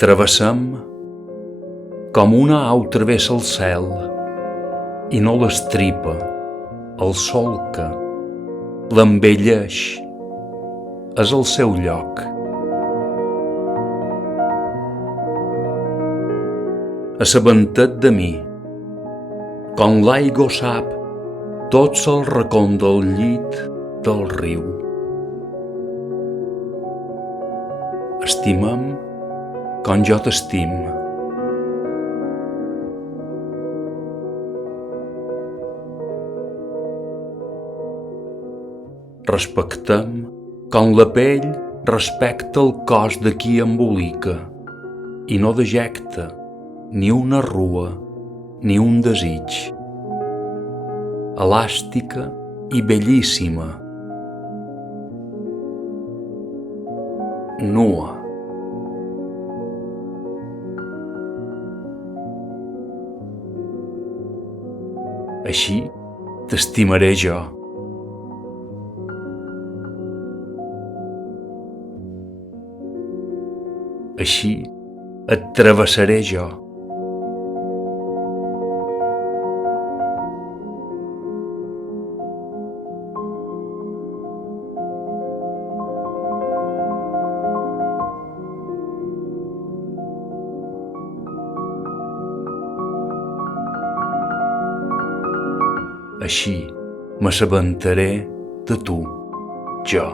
Travessem com una au travessa el cel i no l'estripa, el solca, l'embelleix, és el seu lloc. Assabentat de mi, com l'aigua sap tots els racons del llit del riu. Estimem com jo t'estim. Respectem com la pell respecta el cos de qui embolica i no dejecta ni una rua ni un desig. Elàstica i bellíssima. Nua. Així t'estimaré jo. Així et travessaré jo. Així m'assabentaré de tu, jo.